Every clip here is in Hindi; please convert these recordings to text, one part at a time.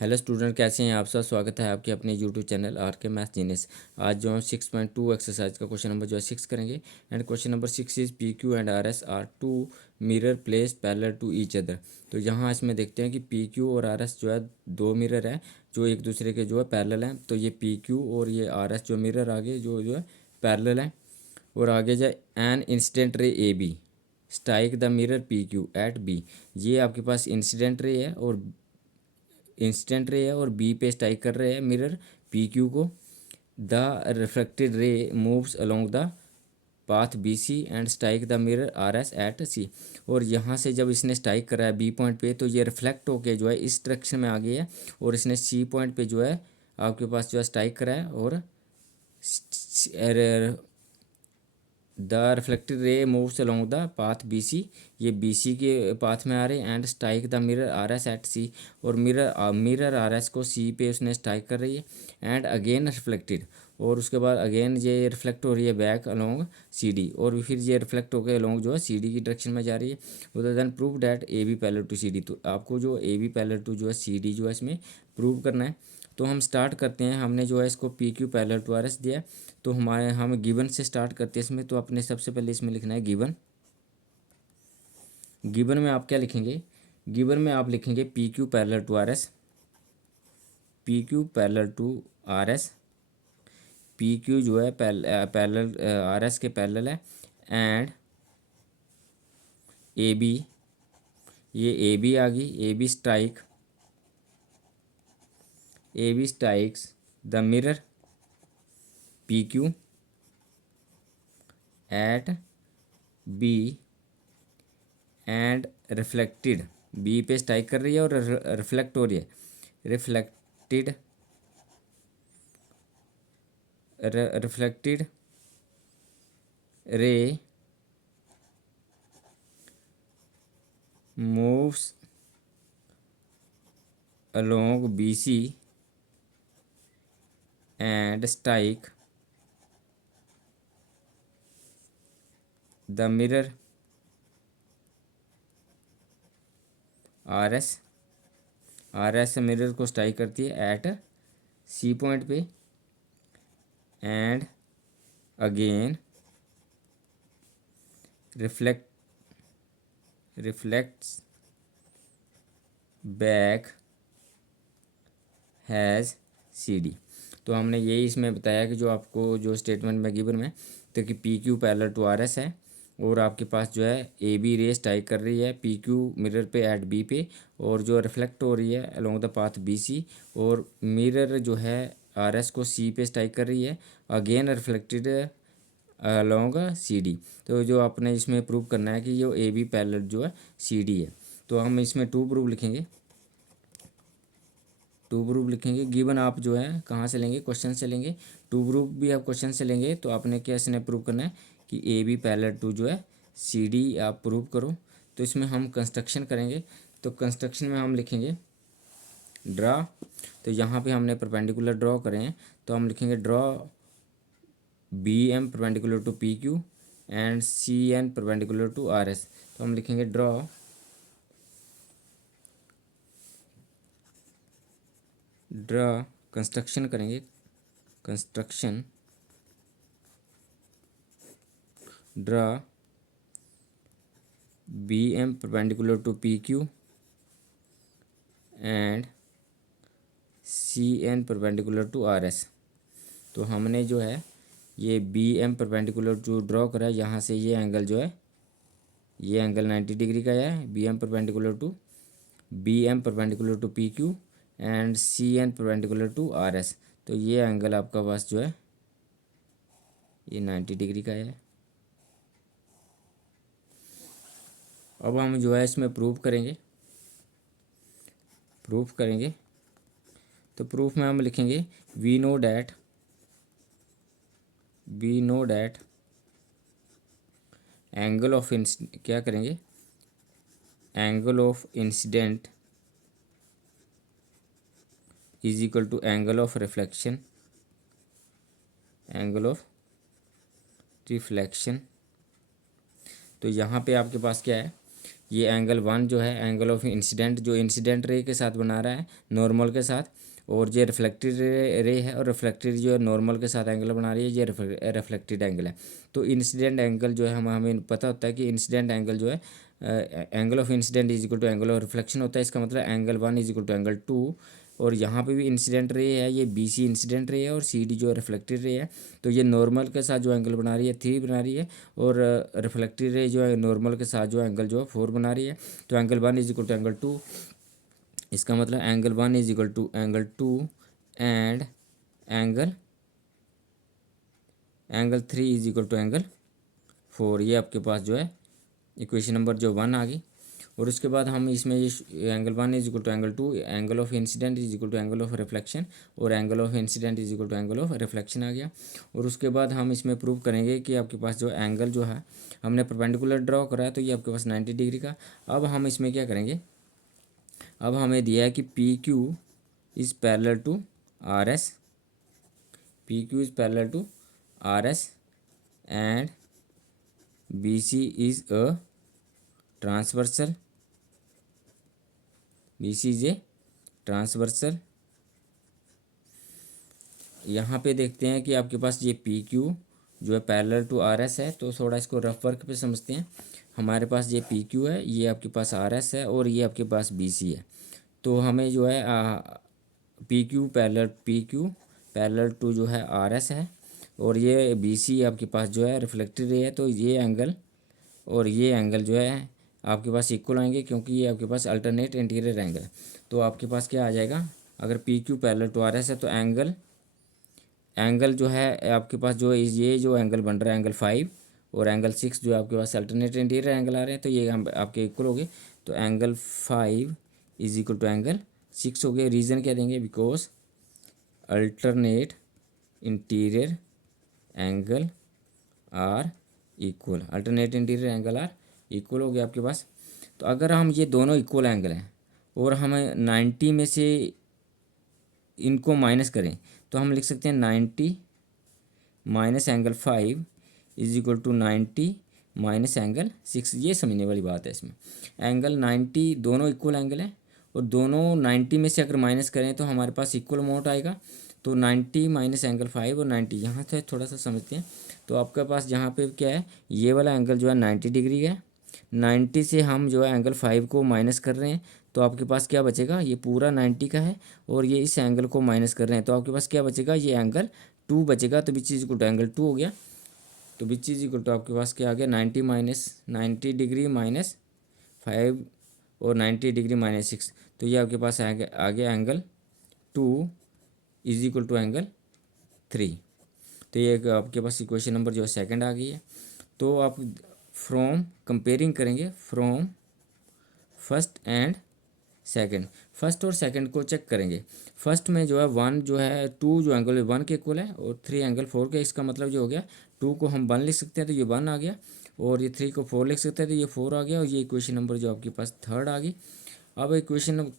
हेलो स्टूडेंट, कैसे हैं आप सब। स्वागत है आपके अपने यूट्यूब चैनल आर के मैथ जीनियस। आज जो हम 6.2 एक्सरसाइज का क्वेश्चन नंबर जो है 6 करेंगे। And question number 6 is P Q and R S are two mirror place parallel to each other. तो यहाँ इसमें देखते हैं कि पी क्यू और आर एस जो है दो मिरर हैं जो एक दूसरे के जो है पैरेलल हैं। तो ये पी क्यू और ये आर एस जो मिरर आगे जो है पैरेलल हैं। और आगे जाए an incident ray A B strike the mirror P Q at B. ये आपके पास इंसिडेंट रे है और इंसिडेंट रे है और बी पे स्ट्राइक कर रहे हैं मिरर पी क्यू को। The reflected ray moves along the path B C and strike the mirror R S at C. और यहाँ से जब इसने स्ट्राइक करा है बी पॉइंट पे तो ये रिफ्लेक्ट होके जो है इस डायरेक्शन में आ गई है। और इसने सी पॉइंट पे जो है आपके पास जो है स्ट्राइक करा है और the reflected ray moves along the path B C. ये बी सी के पाथ में आ रहे हैं and strike the mirror R S at C. और मिरर आर एस को सी पे उसने स्ट्राइक कर रही है एंड अगेन रिफ्लेक्टेड। और उसके बाद अगेन ये रिफ्लेक्ट हो रही है बैक अलोंग सी डी और फिर ये रिफ्लेक्ट होकर अलोंग जो है सी डी की डायरेक्शन में जा रही है। उधर then prove that A B parallel to C D. तो आपको जो ए बी पैरेलल टू जो है सी डी जो है इसमें प्रूव करना है। तो हम स्टार्ट करते हैं। हमने जो है इसको P Q parallel to R S दिया है। तो हम गिवन से स्टार्ट करते हैं इसमें। तो अपने सबसे पहले इसमें लिखना है गिवन। गिवन में आप क्या लिखेंगे? गिवन में आप लिखेंगे P Q parallel to R S. P Q parallel to R S. P Q जो है पैरेलल आर एस के पैरेलल है। एंड ए बी, ये ए बी आ गई। A B strike, A B strikes the mirror P Q at B and reflected. B पे स्ट्राइक कर रही है और रिफ्लेक्ट हो रही है। Reflected reflected ray moves along BC and strike the mirror RS। RS mirror को स्ट्राइक करती है एट सी पॉइंट पे and again reflects back has C D. तो हमने यही इसमें बताया कि जो आपको जो स्टेटमेंट में गिवन में तो कि P Q parallel to R S है और आपके पास जो है ए बी रे स्ट्राइक कर रही है पी क्यू मिरर पे एट बी पे और जो रिफ्लेक्ट हो रही है along the path B C. और मिरर जो है आर एस को सी पे स्ट्राइक कर रही है again reflected along C D. तो जो आपने इसमें प्रूव करना है कि जो ए बी पैरेलल जो है सी डी है। तो हम इसमें टू प्रूव लिखेंगे। टू प्रूफ लिखेंगे। गिवन आप जो है कहाँ से लेंगे? क्वेश्चन से लेंगे। टू प्रूफ भी आप क्वेश्चन से लेंगे। तो आपने क्या इसने प्रूव करना है कि ए बी पैरेलल टू जो है सी डी आप प्रूव करो। तो इसमें हम कंस्ट्रक्शन करेंगे। तो कंस्ट्रक्शन में हम लिखेंगे ड्रा। तो यहाँ पे हमने परपेंडिकुलर ड्रॉ करें हैं तो हम लिखेंगे draw B M perpendicular to P Q and C N perpendicular to R S. तो हम लिखेंगे ड्रॉ कंस्ट्रक्शन करेंगे। Construction draw B M perpendicular to P Q and C N perpendicular to R S. तो हमने जो है ये B M perpendicular to draw करा है। यहाँ से ये एंगल जो है ये एंगल 90 डिग्री का है। B M perpendicular to P Q and C N perpendicular to R S. तो ये एंगल आपका पास जो है ये 90 डिग्री का है। अब हम जो है इसमें प्रूफ करेंगे। तो प्रूफ में हम लिखेंगे we know that angle of क्या करेंगे? Angle of incident is equal to angle of reflection. तो यहाँ पे आपके पास क्या है ये एंगल 1 जो है एंगल ऑफ इंसिडेंट जो इंसिडेंट रे के साथ बना रहा है नॉर्मल के साथ, और ये रिफ्लेक्टेड रे है और रिफ्लेक्टेड जो है नॉर्मल के साथ एंगल बना रही है, ये रिफ्लेक्टेड एंगल है। तो इंसिडेंट एंगल जो है हमें पता होता है कि इंसिडेंट एंगल जो है angle of incident is equal to angle of reflection होता है। इसका मतलब angle 1 is equal to angle 2। और यहाँ पे भी इंसिडेंट रे है, ये बी सी इंसिडेंट रे है और सी डी जो है रिफ्लेक्टेड रे है। तो ये नॉर्मल के साथ जो एंगल बना रही है 3 बना रही है, और रिफ्लेक्टेड रे जो है नॉर्मल के साथ जो एंगल जो है 4 बना रही है। तो angle 1 is equal to angle 2। इसका मतलब angle 1 is equal to angle 2 and angle 3 is equal to angle 4। ये आपके पास जो है इक्वेशन नंबर जो 1 आ गई। और उसके बाद हम इसमें ये angle 1 is equal to angle 2, angle of incident is equal to angle of reflection, और angle of incident is equal to angle of reflection आ गया। और उसके बाद हम इसमें प्रूव करेंगे कि आपके पास जो एंगल जो है हमने परपेंडिकुलर ड्रॉ करा है, तो ये आपके पास 90 डिग्री का। अब हम इसमें क्या करेंगे, अब हमें दिया है कि P Q is parallel to R S, P Q is parallel to R S and B C is a transversal, B C is a transversal. यहाँ पे देखते हैं कि आपके पास ये पी क्यू जो है पैरेलल टू आर एस है, तो थोड़ा इसको रफ वर्क पे समझते हैं। हमारे पास ये पी क्यू है, ये आपके पास आर एस है, और ये आपके पास बी सी है। तो हमें जो है पी क्यू पैरेलल टू जो है आर एस है, और ये बी सी आपके पास जो है रिफ्लेक्टेड रे है। तो ये एंगल और ये एंगल जो है आपके पास इक्वल आएंगे, क्योंकि ये आपके पास अल्टरनेट इंटीरियर एंगल है। तो आपके पास क्या आ जाएगा, अगर P Q parallel to R S है तो एंगल जो है आपके पास जो ये जो एंगल बन रहा है एंगल 5 और एंगल 6 जो आपके पास अल्टरनेट इंटीरियर एंगल आ रहे हैं, तो ये हम आपके इक्वल हो गए। तो angle 5 is equal to angle 6 हो गए। रीज़न क्या देंगे, because alternate interior angle are equal, alternate interior angle are equal हो गया आपके पास। तो अगर हम ये दोनों इक्वल एंगल हैं और हमें 90 में से इनको माइनस करें, तो हम लिख सकते हैं 90 minus angle 5 is equal to 90 minus angle 6। ये समझने वाली बात है इसमें। एंगल 90 दोनों इक्वल एंगल है, और दोनों 90 में से अगर माइनस करें तो हमारे पास इक्वल अमाउंट आएगा। तो 90 माइनस एंगल 5 और 90 यहाँ से थोड़ा सा समझते हैं। तो आपके पास यहाँ पे क्या है, ये वाला एंगल जो है 90 डिग्री है। 90 से हम जो है एंगल 5 को माइनस कर रहे हैं, तो आपके पास क्या बचेगा, ये पूरा 90 का है और ये इस एंगल को माइनस कर रहे हैं, तो आपके पास क्या बचेगा, ये एंगल 2 बचेगा। तो which is equal to angle 2 हो गया। तो विच इज इक्वल टू आपके पास क्या आ गया, 90 डिग्री माइनस 5 और 90 डिग्री माइनस 6। तो ये आपके पास आ गया angle 2 is equal to angle 3। तो ये आपके पास इक्वेशन नंबर जो है सेकंड आ गई है। तो आप फ्रॉम कंपेयरिंग करेंगे from first and second, first और सेकंड को चेक करेंगे। फर्स्ट में जो है 1 जो है 2 जो एंगल 1 के इक्वल है और 3 एंगल 4 के। इसका मतलब जो हो गया 2 को हम 1 लिख सकते हैं, तो ये 1 आ गया, और ये 3 को 4 लिख सकते हैं, तो ये 4 आ गया। और ये इक्वेशन नंबर जो आपके पास थर्ड आ गई। अब इक्वेशन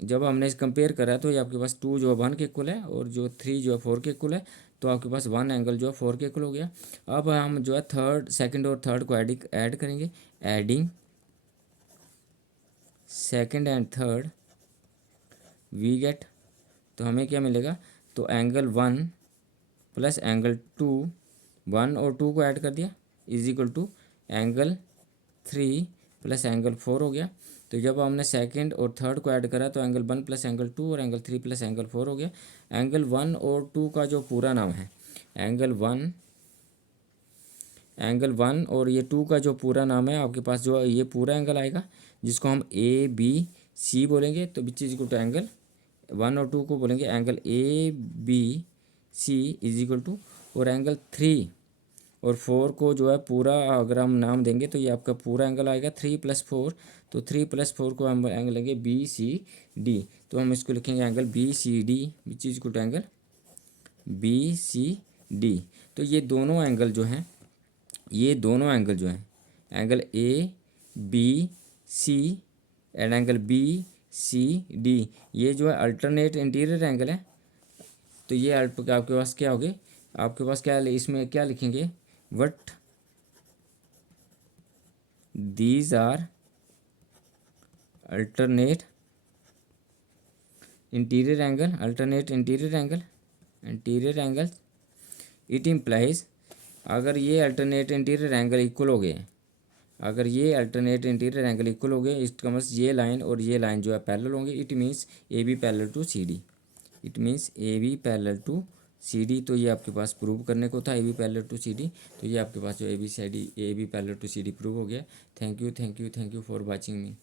जब हमने कंपेयर करा तो ये आपके पास 2 जो है 1 के इक्वल है और जो 3 जो है 4 के इक्वल है, तो आपके पास 1 एंगल जो है 4 के इक्वल हो गया। अब हम जो है थर्ड सेकंड और थर्ड को ऐड करेंगे, adding second and third we get. तो हमें क्या मिलेगा, तो एंगल 1 प्लस एंगल 2, 1 और 2 को ऐड कर दिया is equal to angle 3 plus angle 4 हो गया। तो जब हमने सेकंड और थर्ड को ऐड करा तो एंगल 1 प्लस एंगल 2 और एंगल 3 प्लस एंगल 4 हो गया। एंगल 1 और 2 का जो पूरा नाम है, एंगल 1 और ये 2 का जो पूरा नाम है आपके पास जो ये पूरा एंगल आएगा, जिसको हम ए बी सी बोलेंगे। तो which is equal to angle 1 और 2 को बोलेंगे angle A B C is equal to, और एंगल 3 और 4 को जो है पूरा अगर हम नाम देंगे तो ये आपका पूरा एंगल आएगा 3 + 4। तो 3 + 4 को हम एंगल लेंगे बी सी डी। तो हम इसको लिखेंगे angle B C D which is equal to angle B C D. तो ये दोनों एंगल जो हैं, angle A B C and angle B C D, ये जो है अल्टरनेट इंटीरियर एंगल है। तो ये आपके पास क्या होगे, आपके पास क्या इसमें क्या लिखेंगे, what these are alternate interior angle it implies, अगर ये अल्टरनेट इंटीरियर एंगल इक्वल हो गए, अगर ये अल्टरनेट इंटीरियर एंगल इक्वल हो गए, इट कम्स ये लाइन और ये लाइन जो है पैरेलल होंगे, it means A B parallel to C D, it means A B parallel to C D. तो ये आपके पास प्रूव करने को था A B parallel to C D, तो ये आपके पास जो A B parallel to C D prove हो गया। Thank you for watching me.